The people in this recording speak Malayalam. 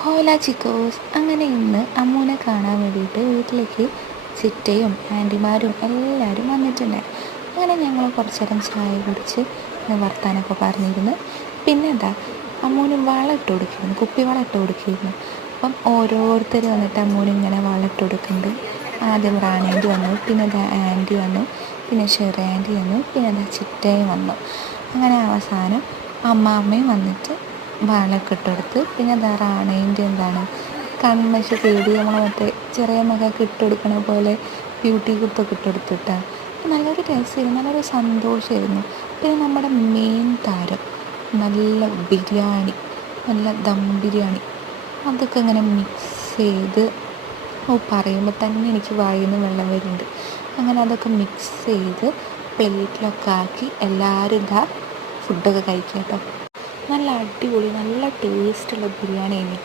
ഹോല ചിക്കോസ്. അങ്ങനെ ഇന്ന് അമ്മൂനെ കാണാൻ വേണ്ടിയിട്ട് വീട്ടിലേക്ക് ചിറ്റയും ആൻറ്റിമാരും എല്ലാവരും വന്നിട്ടുണ്ടായി. അങ്ങനെ ഞങ്ങൾ കുറച്ച് നേരം ചായ കുടിച്ച് വർത്താനമൊക്കെ പറഞ്ഞിരുന്നു. പിന്നെ അമ്മൂന് വളം ഇട്ട് കൊടുക്കിയിരുന്നു, കുപ്പി വളം ഇട്ട് കൊടുക്കിയിരുന്നു. അപ്പം ഓരോരുത്തർ വന്നിട്ട് അമ്മൂന് ഇങ്ങനെ വളം ഇട്ട് കൊടുക്കുന്നുണ്ട്. ആദ്യം റാണേൻ്റി വന്നു, പിന്നെ ആൻറ്റി വന്നു, പിന്നെ ഷെറി ആൻറ്റി വന്നു, പിന്നെ ചിറ്റയും വന്നു. അങ്ങനെ അവസാനം അമ്മാമ്മയും വന്നിട്ട് വളമൊക്കെ ഇട്ടെടുത്ത്. പിന്നെ റാണേൻ്റെ കൺമശി തേടി നമ്മളെ മറ്റേ ചെറിയ മകൾക്ക് ഇട്ടെടുക്കണ പോലെ ബ്യൂട്ടി കുത്തൊക്കെ ഇട്ടെടുത്തിട്ടാണ്. നല്ലൊരു രസമായിരുന്നു, നല്ലൊരു സന്തോഷമായിരുന്നു. പിന്നെ നമ്മുടെ മെയിൻ താരം നല്ല ബിരിയാണി, നല്ല ദം ബിരിയാണി, അതൊക്കെ ഇങ്ങനെ മിക്സ് ചെയ്ത് പറയുമ്പോൾ തന്നെ എനിക്ക് വായിൽ നിന്ന് വെള്ളം വരുന്നുണ്ട്. അങ്ങനെ അതൊക്കെ മിക്സ് ചെയ്ത് പ്ലേറ്റിലൊക്കെ ആക്കി എല്ലാവരും ഫുഡൊക്കെ കഴിക്കാം കേട്ടോ. നല്ല അടിപൊളി, നല്ല ടേസ്റ്റുള്ള ബിരിയാണി കഴിഞ്ഞിട്ടോ.